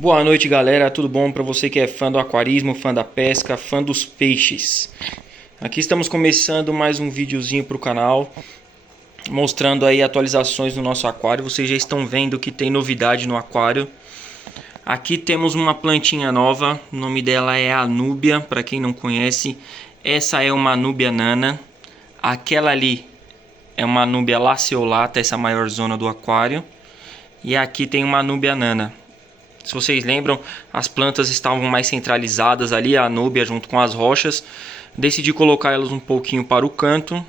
Boa noite, galera, tudo bom? Para você que é fã do aquarismo, fã da pesca, fã dos peixes. Aqui estamos começando mais um videozinho para o canal, mostrando aí atualizações no nosso aquário. Vocês já estão vendo que tem novidade no aquário. Aqui temos uma plantinha nova, o nome dela é Anúbia, para quem não conhece. Essa é uma Anúbia nana, aquela ali é uma Anúbia lanceolata, essa maior zona do aquário. E aqui tem uma Anúbia nana. Se vocês lembram, as plantas estavam mais centralizadas ali, a Anúbia junto com as rochas. Decidi colocar elas um pouquinho para o canto.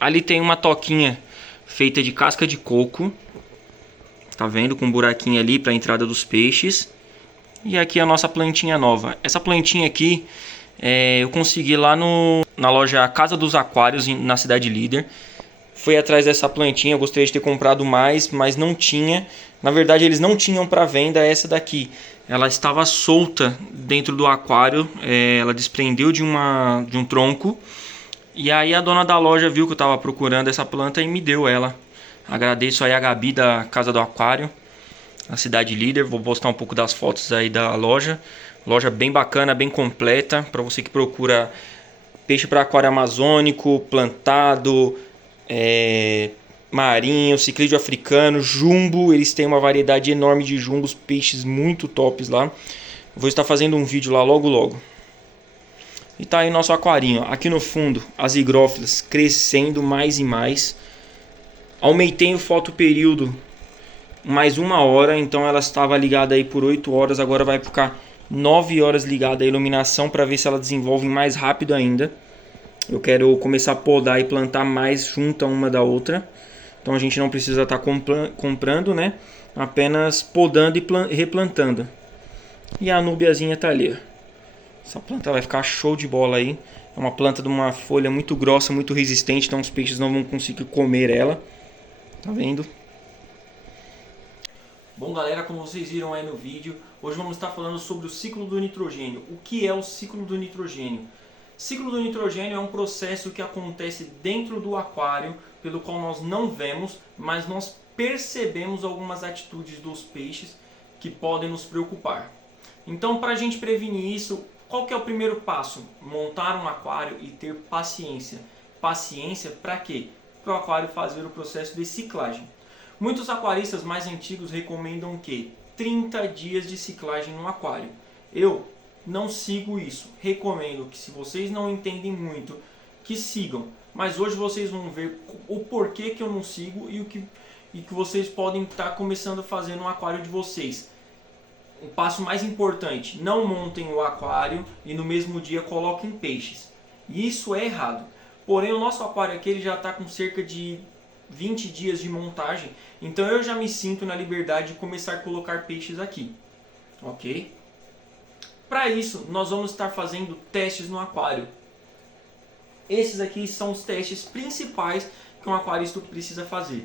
Ali tem uma toquinha feita de casca de coco. Tá vendo? Com um buraquinho ali para a entrada dos peixes. E aqui a nossa plantinha nova. Essa plantinha aqui eu consegui lá na loja Casa dos Aquários, na Cidade Líder. Fui atrás dessa plantinha, eu gostaria de ter comprado mais, mas não tinha. Na verdade, eles não tinham para venda essa daqui. Ela estava solta dentro do aquário, ela desprendeu de um tronco. E aí a dona da loja viu que eu estava procurando essa planta e me deu ela. Agradeço aí a Gabi da Casa do Aquário, na Cidade Líder. Vou postar um pouco das fotos aí da loja. Loja bem bacana, bem completa, para você que procura peixe para aquário amazônico, plantado, marinho, ciclídeo africano, jumbo. Eles têm uma variedade enorme de jumbos, peixes muito tops lá. Vou estar fazendo um vídeo lá logo. E tá aí nosso aquarinho. Aqui no fundo, as higrófilas crescendo mais e mais. Aumentei o fotoperíodo mais 1 hora, então ela estava ligada aí por 8 horas, agora vai ficar 9 horas ligada a iluminação para ver se ela desenvolve mais rápido ainda. Eu quero começar a podar e plantar mais junto uma da outra. Então a gente não precisa estar comprando, né? Apenas podando e replantando. E a anúbiazinha tá ali. Essa planta vai ficar show de bola aí. É uma planta de uma folha muito grossa, muito resistente. Então os peixes não vão conseguir comer ela. Tá vendo? Bom, galera, como vocês viram aí no vídeo, hoje vamos estar falando sobre o ciclo do nitrogênio. O que é o ciclo do nitrogênio? Ciclo do nitrogênio é um processo que acontece dentro do aquário, pelo qual nós não vemos, mas nós percebemos algumas atitudes dos peixes que podem nos preocupar. Então, para a gente prevenir isso, qual que é o primeiro passo? Montar um aquário e ter paciência. Paciência para quê? Para o aquário fazer o processo de ciclagem. Muitos aquaristas mais antigos recomendam que 30 dias de ciclagem no aquário. Eu não sigo isso. Recomendo que, se vocês não entendem muito, que sigam. Mas hoje vocês vão ver o porquê que eu não sigo e que vocês podem estar começando a fazer no aquário de vocês. O passo mais importante: não montem o aquário e no mesmo dia coloquem peixes. Isso é errado. Porém, o nosso aquário aqui ele já está com cerca de 20 dias de montagem. Então eu já me sinto na liberdade de começar a colocar peixes aqui. Ok? Para isso, nós vamos estar fazendo testes no aquário. Esses aqui são os testes principais que um aquarista precisa fazer: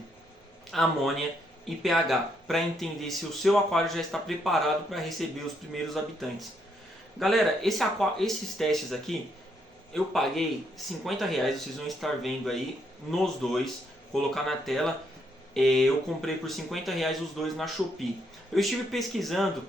amônia e pH, para entender se o seu aquário já está preparado para receber os primeiros habitantes. Galera, esses testes aqui, eu paguei R$50, vocês vão estar vendo aí nos dois, colocar na tela. Eu comprei por R$50 os dois na Shopee. Eu estive pesquisando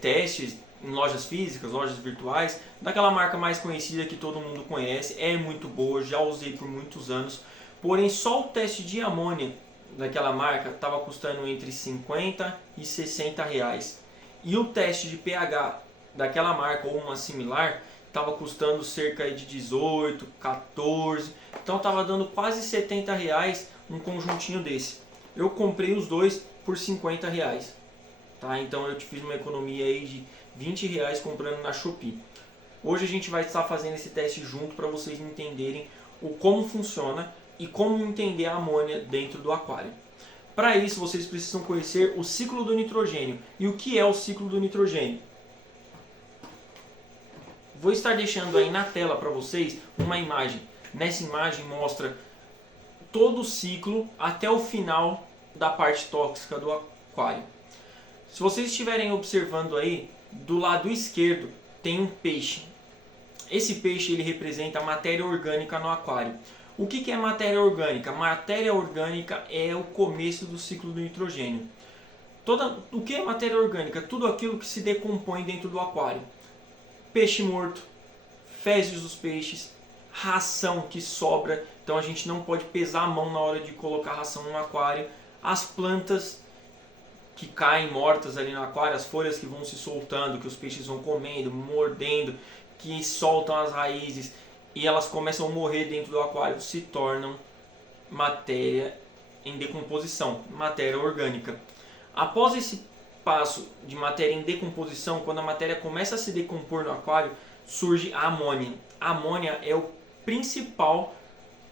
testes em lojas físicas, lojas virtuais, daquela marca mais conhecida que todo mundo conhece. É muito boa, já usei por muitos anos. Porém, só o teste de amônia daquela marca estava custando entre 50 e 60 reais. E o teste de pH daquela marca ou uma similar estava custando cerca de 18, 14. Então estava dando quase 70 reais um conjuntinho desse. Eu comprei os dois por 50 reais. Tá? Então eu fiz uma economia aí de 20 reais comprando na Shopee. Hoje a gente vai estar fazendo esse teste junto para vocês entenderem como funciona e como entender a amônia dentro do aquário. Para isso vocês precisam conhecer o ciclo do nitrogênio. E o que é o ciclo do nitrogênio? Vou estar deixando aí na tela para vocês uma imagem. Nessa imagem mostra todo o ciclo até o final da parte tóxica do aquário. Se vocês estiverem observando aí, do lado esquerdo tem um peixe. Esse peixe ele representa a matéria orgânica no aquário. O que é matéria orgânica? Matéria orgânica é o começo do ciclo do nitrogênio. O que é matéria orgânica? Tudo aquilo que se decompõe dentro do aquário. Peixe morto, fezes dos peixes, ração que sobra, então a gente não pode pesar a mão na hora de colocar ração no aquário, as plantas que caem mortas ali no aquário, as folhas que vão se soltando, que os peixes vão comendo, mordendo, que soltam as raízes e elas começam a morrer dentro do aquário, se tornam matéria em decomposição, matéria orgânica. Após esse passo de matéria em decomposição, quando a matéria começa a se decompor no aquário, surge a amônia. A amônia é o principal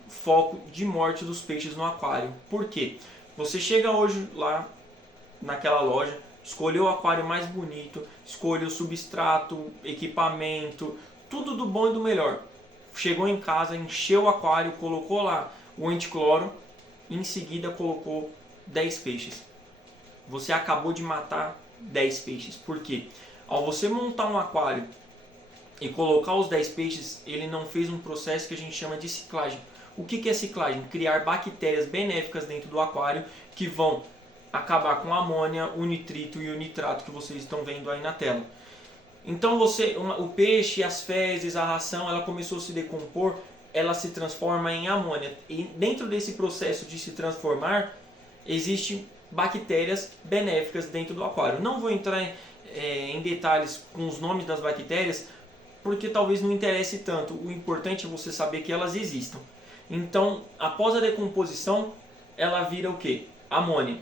foco de morte dos peixes no aquário. Por quê? Você chega hoje lá naquela loja, escolheu o aquário mais bonito, escolheu o substrato, equipamento, tudo do bom e do melhor. Chegou em casa, encheu o aquário, colocou lá o anticloro, em seguida colocou 10 peixes. Você acabou de matar 10 peixes. Por quê? Ao você montar um aquário e colocar os 10 peixes, ele não fez um processo que a gente chama de ciclagem. O que é ciclagem? Criar bactérias benéficas dentro do aquário que vão acabar com a amônia, o nitrito e o nitrato que vocês estão vendo aí na tela. Então o peixe, as fezes, a ração, ela começou a se decompor, ela se transforma em amônia. E dentro desse processo de se transformar, existem bactérias benéficas dentro do aquário. Não vou entrar em detalhes com os nomes das bactérias, porque talvez não interesse tanto. O importante é você saber que elas existam. Então, após a decomposição, ela vira o que? Amônia.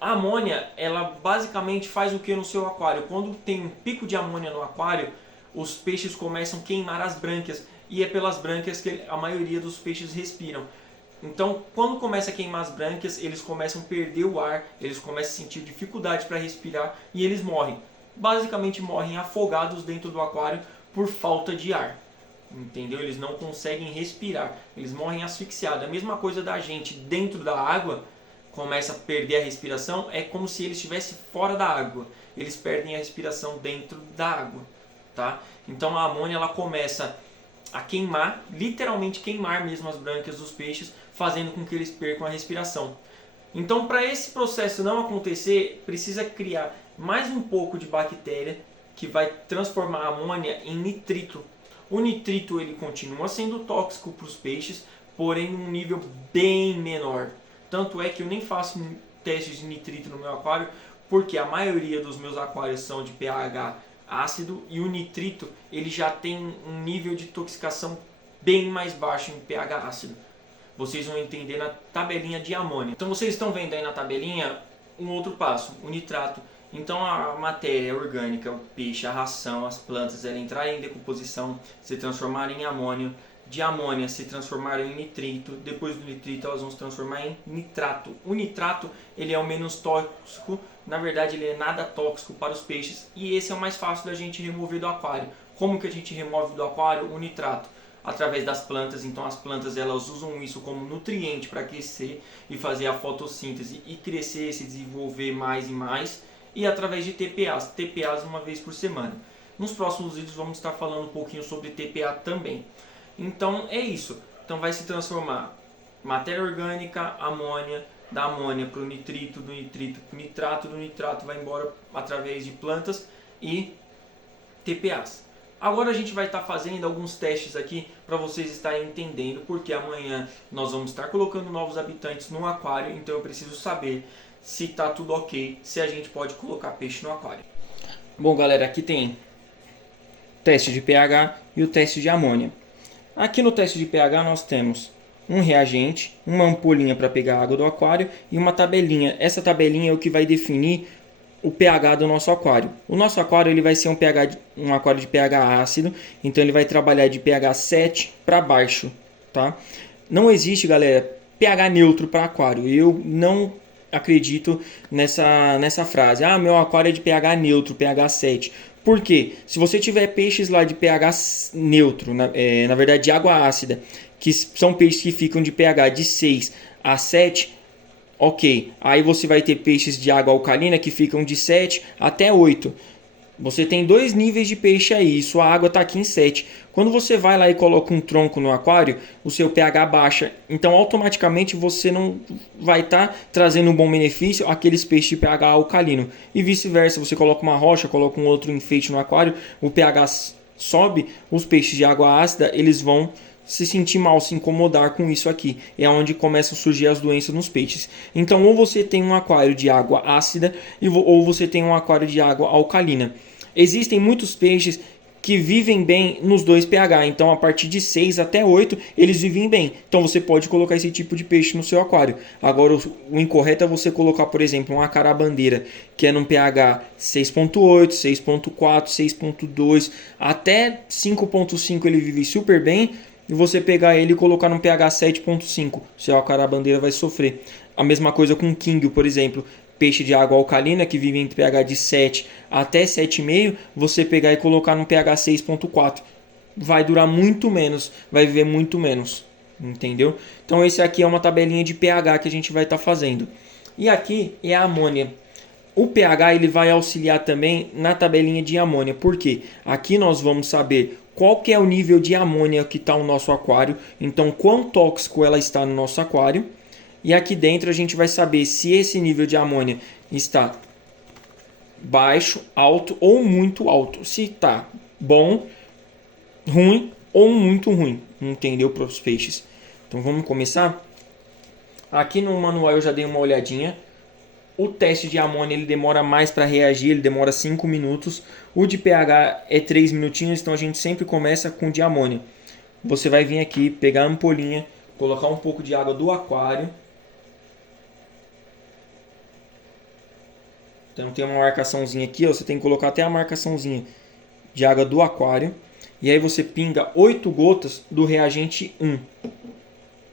A amônia, ela basicamente faz o que no seu aquário? Quando tem um pico de amônia no aquário, os peixes começam a queimar as brânquias, e é pelas brânquias que a maioria dos peixes respiram. Então, quando começa a queimar as brânquias, eles começam a perder o ar, eles começam a sentir dificuldade para respirar e eles morrem. Basicamente morrem afogados dentro do aquário por falta de ar. Entendeu? Eles não conseguem respirar, eles morrem asfixiados. A mesma coisa da gente dentro da água, começa a perder a respiração, é como se eles estivessem fora da água. Eles perdem a respiração dentro da água, tá? Então a amônia ela começa a queimar, literalmente queimar mesmo as brânquias dos peixes, fazendo com que eles percam a respiração. Então, para esse processo não acontecer, precisa criar mais um pouco de bactéria que vai transformar a amônia em nitrito. O nitrito ele continua sendo tóxico para os peixes, porém em um nível bem menor. Tanto é que eu nem faço testes de nitrito no meu aquário, porque a maioria dos meus aquários são de pH ácido e o nitrito ele já tem um nível de intoxicação bem mais baixo em pH ácido. Vocês vão entender na tabelinha de amônia. Então vocês estão vendo aí na tabelinha um outro passo, o nitrato. Então a matéria orgânica, o peixe, a ração, as plantas, elas entrarem em decomposição, se transformarem em amônio, de amônia se transformarem em nitrito, depois do nitrito elas vão se transformar em nitrato. O nitrato ele é o menos tóxico, na verdade ele é nada tóxico para os peixes e esse é o mais fácil da gente remover do aquário. Como que a gente remove do aquário o nitrato? Através das plantas. Então as plantas elas usam isso como nutriente para crescer e fazer a fotossíntese e crescer, se desenvolver mais e mais, e através de TPAs uma vez por semana. Nos próximos vídeos vamos estar falando um pouquinho sobre TPA também. Então é isso. Então vai se transformar matéria orgânica, amônia, da amônia para o nitrito, do nitrito para o nitrato, do nitrato vai embora através de plantas e TPAs. Agora a gente vai estar fazendo alguns testes aqui para vocês estarem entendendo, porque amanhã nós vamos estar colocando novos habitantes no aquário, então eu preciso saber se está tudo ok, se a gente pode colocar peixe no aquário. Bom galera, aqui tem teste de pH e o teste de amônia. Aqui no teste de pH nós temos um reagente, uma ampolinha para pegar a água do aquário e uma tabelinha. Essa tabelinha é o que vai definir o pH do nosso aquário. O nosso aquário ele vai ser um aquário de pH ácido, então ele vai trabalhar de pH 7 para baixo, tá? Não existe, galera, pH neutro para aquário. Eu não acredito nessa frase. Ah, meu aquário é de pH neutro, pH 7. Por quê? Se você tiver peixes lá de pH neutro, na verdade de água ácida, que são peixes que ficam de pH de 6 a 7, ok. Aí você vai ter peixes de água alcalina que ficam de 7 até 8. Você tem dois níveis de peixe aí, sua água está aqui em 7. Quando você vai lá e coloca um tronco no aquário, o seu pH baixa. Então, automaticamente, você não vai estar trazendo um bom benefício àqueles peixes de pH alcalino. E vice-versa, você coloca uma rocha, coloca um outro enfeite no aquário, o pH sobe, os peixes de água ácida, eles vão se sentir mal, se incomodar com isso aqui. É onde começam a surgir as doenças nos peixes. Então, ou você tem um aquário de água ácida, ou você tem um aquário de água alcalina. Existem muitos peixes que vivem bem nos dois pH, então a partir de 6 até 8 eles vivem bem. Então você pode colocar esse tipo de peixe no seu aquário. Agora o incorreto é você colocar, por exemplo, uma carabandeira que é num pH 6.8, 6.4, 6.2, até 5.5 ele vive super bem, e você pegar ele e colocar num pH 7.5, seu carabandeira vai sofrer. A mesma coisa com King, por exemplo. Peixe de água alcalina que vive entre pH de 7 até 7,5, você pegar e colocar no pH 6.4. Vai durar muito menos, vai viver muito menos. Entendeu? Então esse aqui é uma tabelinha de pH que a gente vai estar fazendo. E aqui é a amônia. O pH ele vai auxiliar também na tabelinha de amônia. Por quê? Aqui nós vamos saber qual que é o nível de amônia que está no nosso aquário. Então quão tóxico ela está no nosso aquário. E aqui dentro a gente vai saber se esse nível de amônia está baixo, alto ou muito alto. Se está bom, ruim ou muito ruim. Entendeu? Para os peixes. Então vamos começar? Aqui no manual eu já dei uma olhadinha. O teste de amônia ele demora mais para reagir, ele demora 5 minutos. O de pH é 3 minutinhos, então a gente sempre começa com o de amônia. Você vai vir aqui, pegar a ampolinha, colocar um pouco de água do aquário. Então tem uma marcaçãozinha aqui, ó, você tem que colocar até a marcaçãozinha de água do aquário. E aí você pinga 8 gotas do reagente 1.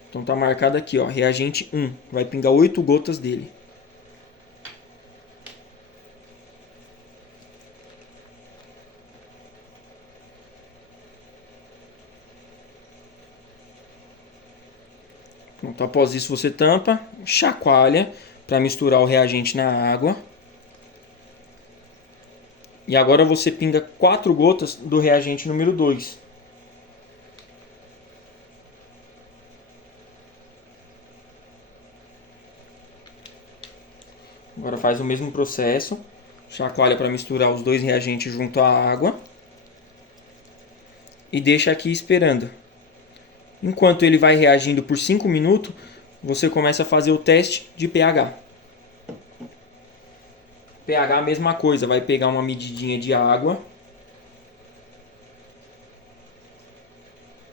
Então tá marcado aqui, ó, reagente 1. Vai pingar 8 gotas dele. Pronto, após isso você tampa, chacoalha para misturar o reagente na água. E agora você pinga 4 gotas do reagente número 2. Agora faz o mesmo processo. Chacoalha para misturar os dois reagentes junto à água. E deixa aqui esperando. Enquanto ele vai reagindo por 5 minutos, você começa a fazer o teste de pH. pH a mesma coisa, vai pegar uma medidinha de água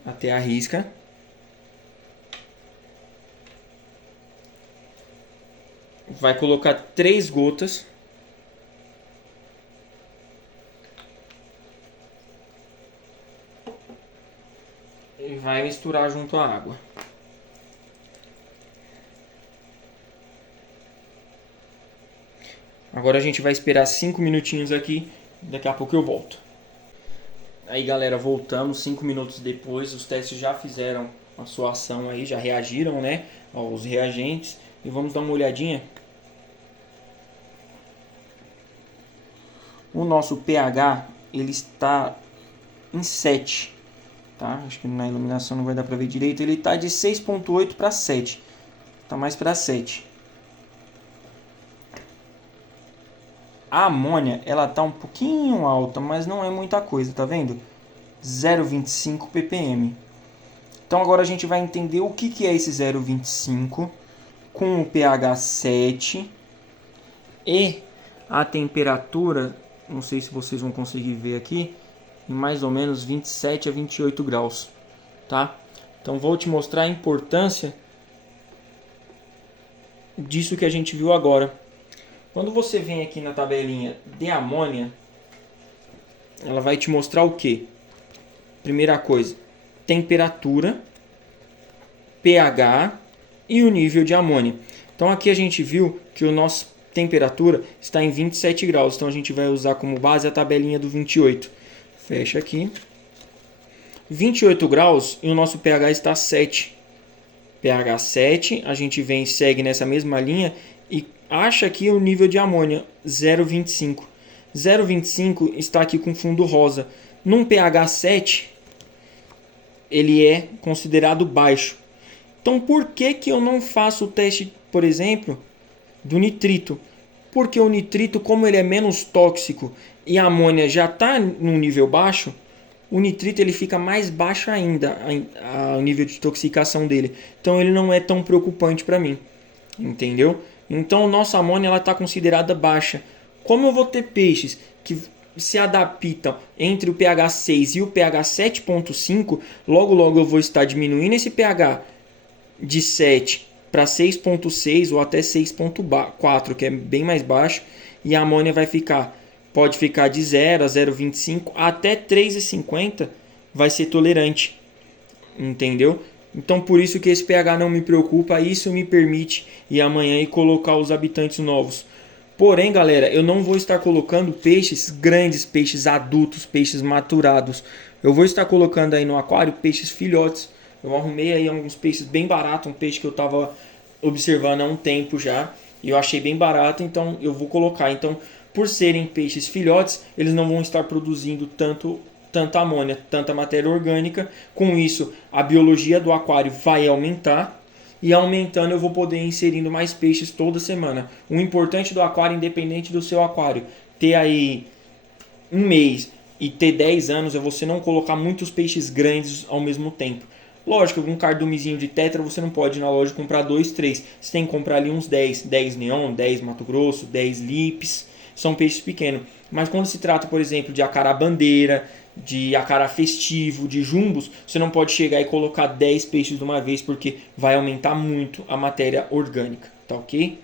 até a risca. Vai colocar 3 gotas. E vai misturar junto à água. Agora a gente vai esperar 5 minutinhos aqui, daqui a pouco eu volto. Aí galera, voltamos 5 minutos depois, os testes já fizeram a sua ação aí, já reagiram, né, aos reagentes. E vamos dar uma olhadinha. O nosso pH, ele está em 7, tá? Acho que na iluminação não vai dar para ver direito. Ele está de 6.8 para 7, está mais para 7. A amônia, ela tá um pouquinho alta, mas não é muita coisa, tá vendo? 0,25 ppm. Então agora a gente vai entender o que é esse 0,25 com o pH 7 e a temperatura, não sei se vocês vão conseguir ver aqui, em mais ou menos 27 a 28 graus, tá? Então vou te mostrar a importância disso que a gente viu agora. Quando você vem aqui na tabelinha de amônia, ela vai te mostrar o que? Primeira coisa, temperatura, pH e o nível de amônia. Então aqui a gente viu que a nossa temperatura está em 27 graus. Então a gente vai usar como base a tabelinha do 28. Fecha aqui. 28 graus e o nosso pH está 7. pH 7, a gente vem e segue nessa mesma linha e acha aqui o nível de amônia 0,25. 0,25 está aqui com fundo rosa. Num pH 7, ele é considerado baixo. Então por que que eu não faço o teste, por exemplo, do nitrito? Porque o nitrito, como ele é menos tóxico e a amônia já está num nível baixo, o nitrito ele fica mais baixo ainda, o nível de intoxicação dele. Então ele não é tão preocupante para mim, entendeu? Então nossa amônia está considerada baixa. Como eu vou ter peixes que se adaptam entre o pH 6 e o pH 7.5, logo logo eu vou estar diminuindo esse pH de 7 para 6.6 ou até 6.4, que é bem mais baixo, e a amônia pode ficar de 0 a 0,25 até 3,50 vai ser tolerante, entendeu? Então por isso que esse pH não me preocupa, isso me permite ir amanhã e colocar os habitantes novos. Porém, galera, eu não vou estar colocando peixes grandes, peixes adultos, peixes maturados. Eu vou estar colocando aí no aquário peixes filhotes. Eu arrumei aí alguns peixes bem baratos, um peixe que eu estava observando há um tempo já, e eu achei bem barato, então eu vou colocar. Então, por serem peixes filhotes, eles não vão estar produzindo tanta amônia, tanta matéria orgânica. Com isso, a biologia do aquário vai aumentar, e aumentando eu vou poder ir inserindo mais peixes toda semana. O importante do aquário, independente do seu aquário, ter aí um mês e ter 10 anos, é você não colocar muitos peixes grandes ao mesmo tempo. Lógico, um cardumezinho de tetra você não pode ir na loja comprar 2, 3. Você tem que comprar ali uns 10 neon, 10 Mato Grosso, 10 lips. São peixes pequenos. Mas quando se trata, por exemplo, de acará bandeira, de acará festivo, de jumbos, você não pode chegar e colocar 10 peixes de uma vez, porque vai aumentar muito a matéria orgânica, tá ok?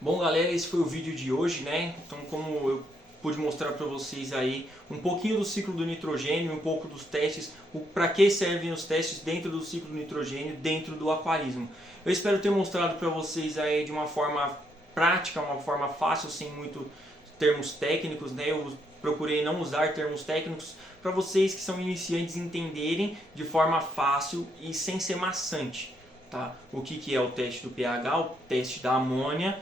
Bom, galera, esse foi o vídeo de hoje, né? Então, como eu pude mostrar para vocês aí um pouquinho do ciclo do nitrogênio, um pouco dos testes, para que servem os testes dentro do ciclo do nitrogênio, dentro do aquarismo. Eu espero ter mostrado para vocês aí de uma forma prática, uma forma fácil, sem muito termos técnicos, né? Eu procurei não usar termos técnicos para vocês que são iniciantes entenderem de forma fácil e sem ser maçante, tá? O que é o teste do pH, o teste da amônia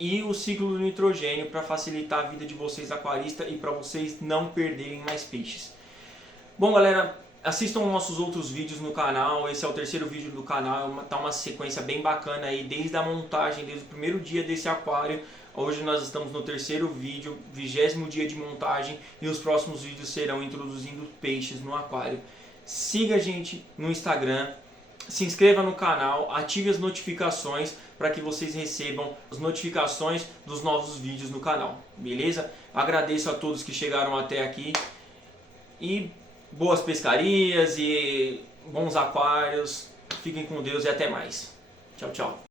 e o ciclo do nitrogênio, para facilitar a vida de vocês aquaristas e para vocês não perderem mais peixes. Bom, galera, assistam nossos outros vídeos no canal. Esse é o terceiro vídeo do canal, tá uma sequência bem bacana aí, desde a montagem, desde o primeiro dia desse aquário. Hoje nós estamos no terceiro vídeo, 20º dia de montagem, e os próximos vídeos serão introduzindo peixes no aquário. Siga a gente no Instagram, se inscreva no canal, ative as notificações para que vocês recebam as notificações dos novos vídeos no canal, beleza? Agradeço a todos que chegaram até aqui e boas pescarias e bons aquários. Fiquem com Deus e até mais. Tchau, tchau.